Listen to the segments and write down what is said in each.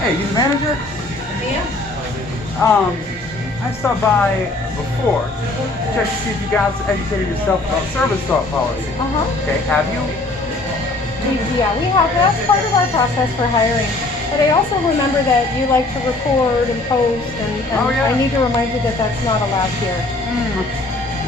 Hey, you the manager? Yeah. I stopped by before. Check to see if you guys educated yourself about service dog policy. Okay, have you? Yeah, we have. That's part of our process for hiring. But I also remember that you like to record and post, and Oh, yeah. I need to remind you that that's not allowed here.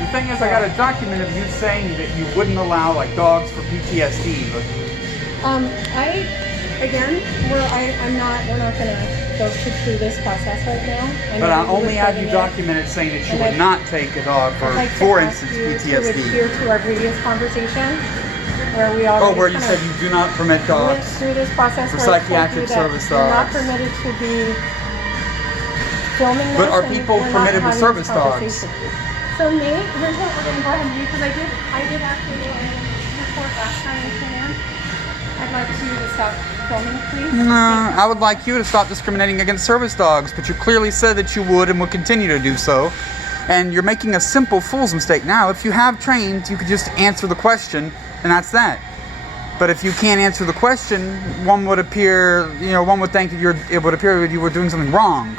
The thing is, I got a document of you saying that you wouldn't allow like dogs for PTSD. But We're not going to go through this process right now. But I only have you documented saying that you would not take a dog for instance, PTSD. To adhere to our previous conversation, where we already where you said you do not permit dogs went through this process for where I told psychiatric you that service you're not dogs. permitted to be filming this. But are and people we're not permitted with having service this dogs? conversation. So Nate, here's what we're going to go ahead and do, because I did actually report last time you came in. I'd like you to stop filming, please. No, I would like you to stop discriminating against service dogs, but you clearly said that you would and would continue to do so. And you're making a simple fool's mistake now. If you have trained, you could just answer the question, and that's that. But if you can't answer the question, one would think that it would appear that you were doing something wrong.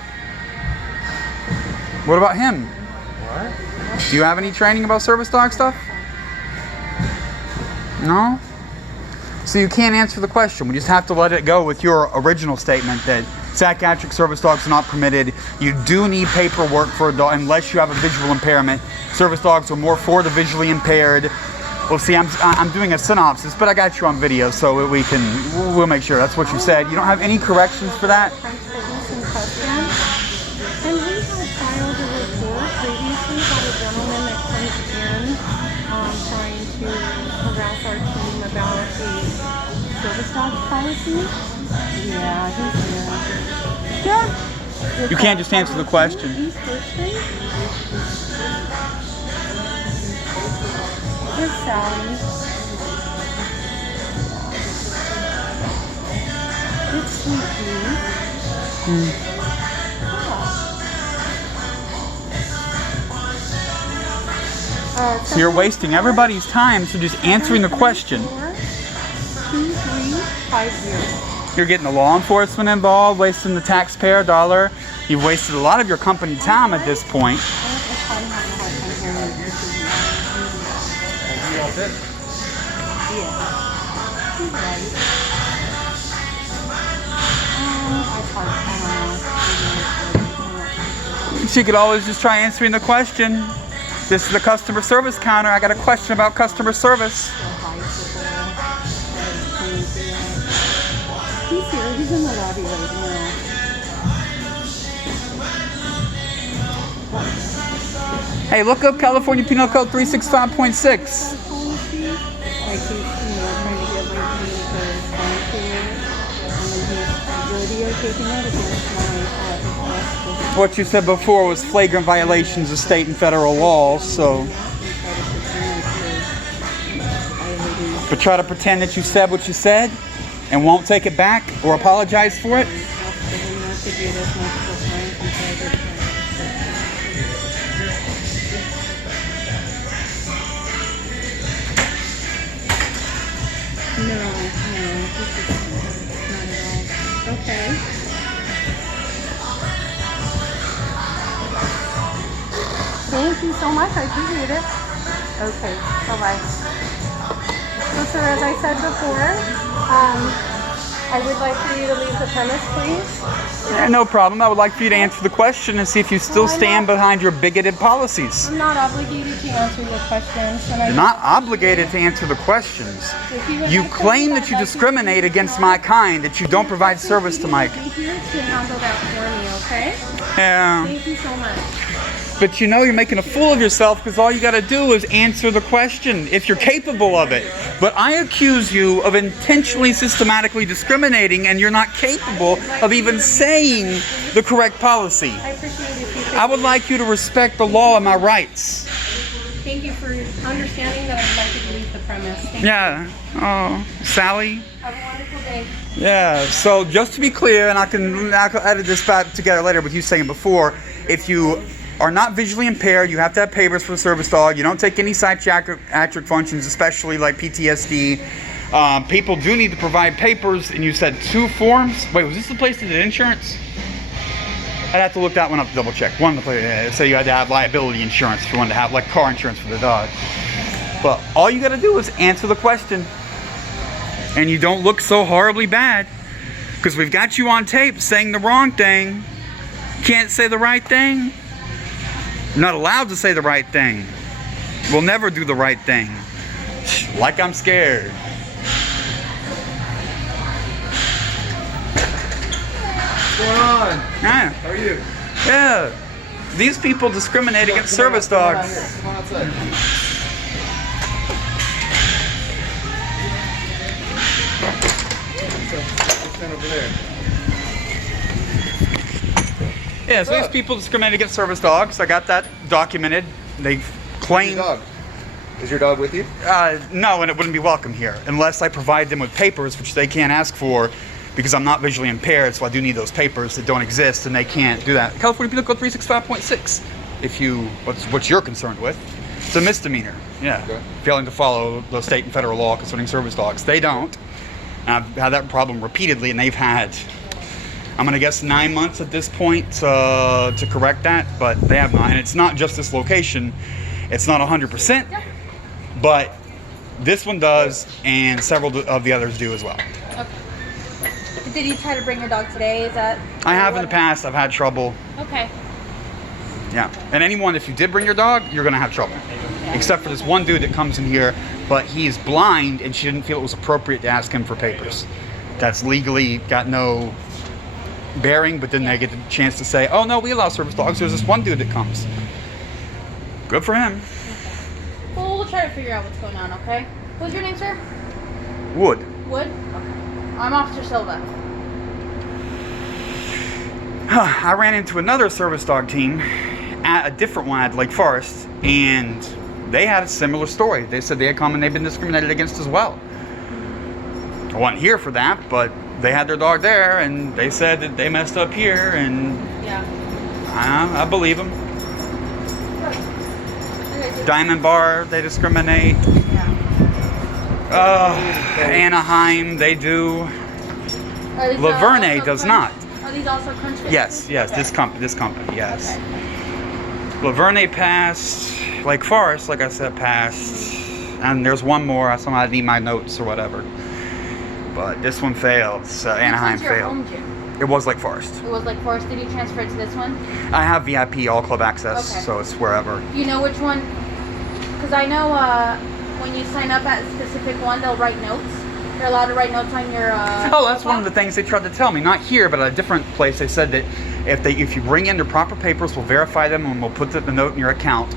What about him? What? Do you have any training about service dog stuff? No? So you can't answer the question. We just have to let it go with your original statement that psychiatric service dogs are not permitted. You do need paperwork for a dog unless you have a visual impairment. Service dogs are more for the visually impaired. Well, see, I'm doing a synopsis, but I got you on video, so we'll make sure that's what you said. You don't have any corrections for that? Crunch Fitness in Tustin. And we had filed a report previously about a gentleman that comes in trying to harass our team about a service dog policy. Yeah, he's here. Yeah. You can't just answer the question. East First Street. Here's Sally. It's Sweet Pea. So you're wasting everybody's time, so just answering the question. 2350. You're getting the law enforcement involved, wasting the taxpayer dollar. You've wasted a lot of your company time at this point. She could always just try answering the question. This is the customer service counter. I got a question about customer service. He's here. He's in the lobby right now. Hey, look up California Penal Code 365.6. What you said before was flagrant violations of state and federal laws, so. But try to pretend that you said what you said and won't take it back or apologize for it. No, this is not at all. Okay. Thank you so much. I appreciate it. Okay. Bye-bye. So, sir, as I said before, I would like for you to leave the premise, please. Yeah, no problem. I would like for you to answer the question and see if you still stand behind your bigoted policies. I'm not obligated to answer your questions. You're not obligated to answer the questions. You claim that you discriminate against my kind, that you don't provide service to my kind. Be here to handle that for me, okay? Yeah. Thank you so much. But you know you're making a fool of yourself because all you got to do is answer the question if you're capable of it. But I accuse you of intentionally, systematically discriminating, and you're not capable of even saying the correct policy. I appreciate it. If you I would like you to respect the law and my rights. Thank you for understanding that I'd like you to leave the premise. Thank Yeah. Oh, Sally. Have a wonderful day. Yeah. So just to be clear, and I can edit this back together later with you saying before, if you are not visually impaired, you have to have papers for the service dog. You don't take any psychiatric functions, especially like PTSD. People do need to provide papers, and you said 2 forms. Wait, was this the place that did insurance? I'd have to look that one up to double check. One of the places, so you had to have liability insurance if you wanted to have like car insurance for the dog. But all you got to do is answer the question, and you don't look so horribly bad, because we've got you on tape saying the wrong thing. Can't say the right thing. You're not allowed to say the right thing. We'll never do the right thing. Like I'm scared. What's going on? Yeah. How are you? Yeah. These people discriminate against service dogs. Come on outside. Stand over there. Yeah, so these people discriminate against service dogs. I got that documented. They claim... Your dog. Is your dog with you? No, and it wouldn't be welcome here unless I provide them with papers, which they can't ask for because I'm not visually impaired, so I do need those papers that don't exist, and they can't do that. California Penal Code 365.6, if you, what you're concerned with. It's a misdemeanor, yeah. Okay. Failing to follow the state and federal law concerning service dogs. They don't. And I've had that problem repeatedly, and they've had, I'm gonna guess 9 months at this point to correct that, but they have not. And it's not just this location. It's not 100%, but this one does, and several of the others do as well. Okay. Did you try to bring your dog today? Is that? I have in the past. I've had trouble. Okay. Yeah. And anyone, if you did bring your dog, you're going to have trouble. Except for this one dude that comes in here, but he's blind, and she didn't feel it was appropriate to ask him for papers. That's legally got no bearing, but then they get the chance to say, oh, no, we allow service dogs. There's this one dude that comes. Good for him. Well, we'll try to figure out what's going on, okay? What's your name, sir? Wood. Wood? Okay. I'm Officer Silva. I ran into another service dog team at a different one at Lake Forest, and they had a similar story. They said they had come and they've been discriminated against as well. I wasn't here for that, but they had their dog there, and they said that they messed up here, and Yeah. I believe them. Okay, so- Diamond Bar, they discriminate. Yeah. Anaheim, they do. Are these Laverne also does Crunch- not. Are these also Crunch Fitness? Yes, Okay. this company, yes. Okay. Laverne passed, Lake Forest, like I said, passed, and there's one more. Somehow I need my notes or whatever. But this one failed. So Anaheim Which one's your failed. home gym? It was Lake Forest. It was Lake Forest. Did you transfer it to this one? I have VIP all club access, Okay. so it's wherever. Do you know which one? Because I know when you sign up at a specific one, they'll write notes. You're allowed to write notes on your. Oh, that's one of the things they tried to tell me. Not here, but at a different place. They said that if you bring in the proper papers, we'll verify them and we'll put the note in your account.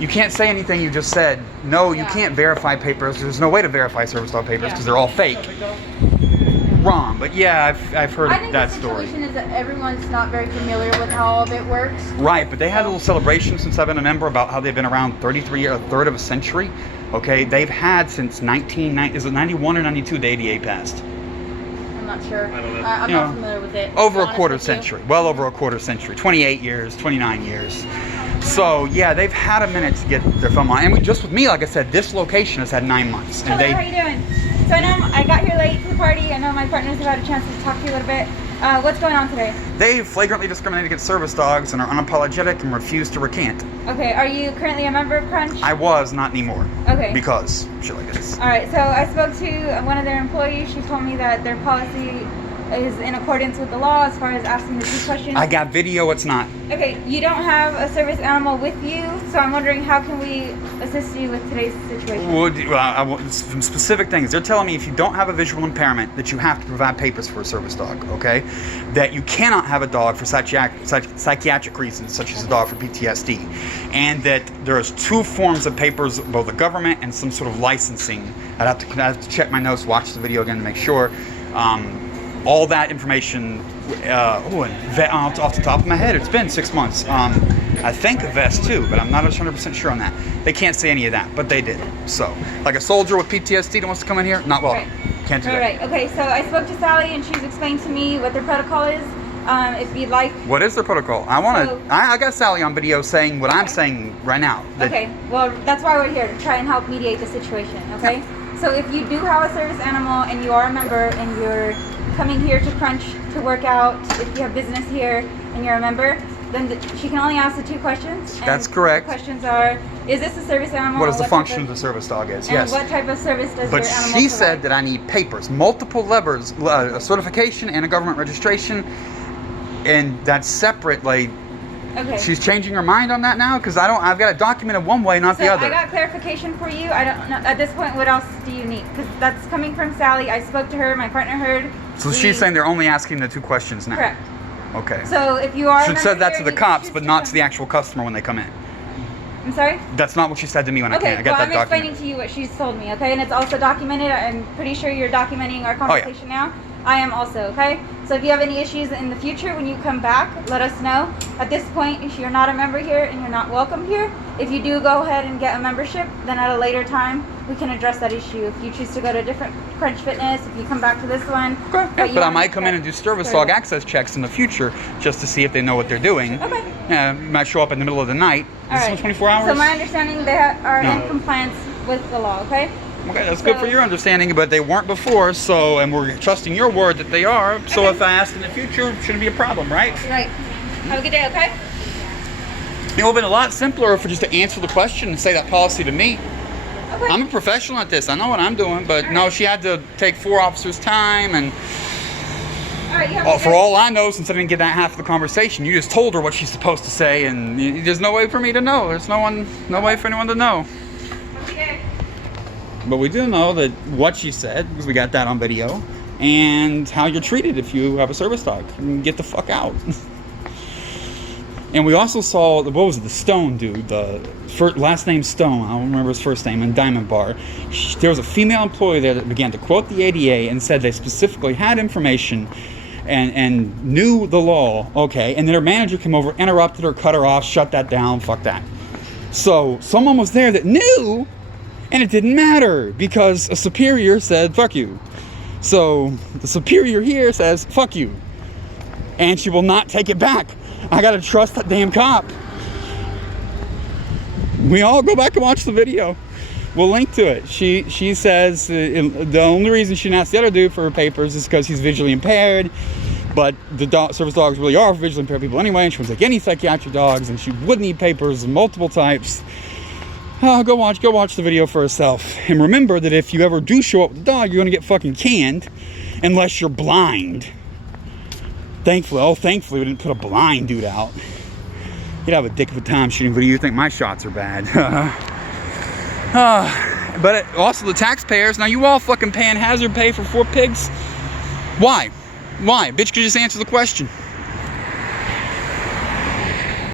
You can't say anything you just said. No, you Yeah. can't verify papers. There's no way to verify service dog papers because they're all fake. Wrong, but yeah, I've heard I think that the story. situation is that everyone's not very familiar with how all of it works. Right, but they had a little celebration since I've been a member about how they've been around 33, a third of a century. Okay, they've had since 91 or 92 the ADA passed. I'm not sure. I'm You not know, familiar with it. to Over be a honest quarter with you. century, well over a quarter century, 28 years, 29 years. So yeah, they've had a minute to get their film on. And just with me, like I said, this location has had 9 months. And Hello, how you doing? So I know I got here late to the party. I know my partners have had a chance to talk to you a little bit. What's going on today? They flagrantly discriminate against service dogs and are unapologetic and refuse to recant. Okay, are you currently a member of Crunch? I was, not anymore. Okay. Because shit like this. All right, so I spoke to one of their employees. She told me that their policy is in accordance with the law as far as asking the 2 questions. I got video, it's not. Okay, you don't have a service animal with you, so I'm wondering how can we assist you with today's situation? Well, I want some specific things. They're telling me if you don't have a visual impairment, that you have to provide papers for a service dog, okay? That you cannot have a dog for psychiatric reasons, such as a dog for PTSD. And that there's 2 forms of papers, both the government and some sort of licensing. I'd have to check my notes, watch the video again to make sure. All that information, off the top of my head, it's been 6 months. I think a vest too, but I'm not 100% sure on that. They can't say any of that, but they did. So, like a soldier with PTSD that wants to come in here, not welcome. Right. Can't do that. Right. Okay, so I spoke to Sally and she's explained to me what their protocol is. If you'd like. What is their protocol? I want So- to. I got Sally on video saying what I'm saying right now. That- Okay, well, that's why we're here, to try and help mediate the situation, okay? So if you do have a service animal and you are a member and you're coming here to Crunch to work out, if you have business here and you're a member, then she can only ask the 2 questions. And That's correct. The questions are, is this a service animal? What is the type function of the service dog is? And Yes. what type of service does But your animal she provide? said that I need papers, multiple levels, a certification and a government registration, and that's separate. Like, Okay. she's changing her mind on that now because I've got it documented one way, not So the other. I got clarification for you. I don't know at this point. What else do you need? Because that's coming from Sally. I spoke to her. My partner heard. So she's saying they're only asking the 2 questions now. Correct. Okay. So if you are, a She member said that here, to the you cops, choose but not to the come- actual customer when they come in. I'm sorry. That's not what she said to me when I Okay, came. I got well, that I'm documented. explaining to you what she's told me, okay? And it's also documented. I'm pretty sure you're documenting our Oh, yeah. conversation now. I am also, okay? So if you have any issues in the future when you come back, let us know. At this point, if you're not a member here and you're not welcome here, if you do go ahead and get a membership, then at a later time, we can address that issue. If you choose to go to a different Crunch Fitness, if you come back to this one. But you I want might to come in and do service Sorry. dog access checks in the future just to see if they know what they're doing. Okay. Might show up in the middle of the night. All Is this right. one 24 hours? So my understanding, they are No. in compliance with the law, okay? Okay, that's good for So- your understanding, but they weren't before, so, and we're trusting your word that they are, so Okay. if I ask in the future, it shouldn't be a problem, right? Right. Have a good day, okay? It would have been a lot simpler for just to answer the question and say that policy to me. Okay. I'm a professional at this, I know what I'm doing, but no, she had to take 4 officers' time, and All right, you have a for good- all I know, since I didn't get that half of the conversation, you just told her what she's supposed to say, and there's no way for me to know. There's no way for anyone to know. Have a good day. But we do know that what she said, because we got that on video, and how you're treated if you have a service dog. You can get the fuck out. And we also saw, what was it, the Stone dude, the last name Stone, I don't remember his first name, in Diamond Bar. There was a female employee there that began to quote the ADA and said they specifically had information and knew the law, okay, and then her manager came over, interrupted her, cut her off, shut that down, fuck that. So someone was there that knew, and it didn't matter because a superior said, fuck you. So the superior here says, fuck you. And she will not take it back. I gotta trust that damn cop. We all go back and watch the video. We'll link to it. She says the only reason she didn't ask the other dude for her papers is because he's visually impaired. But the service dogs really are for visually impaired people anyway, and she wouldn't take any psychiatric dogs, and she would need papers multiple types. Go watch the video for herself. And remember that if you ever do show up with a dog, you're gonna get fucking canned unless you're blind. Thankfully we didn't put a blind dude out. You'd have a dick of a time shooting video. You think my shots are bad. But also the taxpayers. Now you all fucking paying hazard pay for 4 pigs. Why? Bitch, could you just answer the question?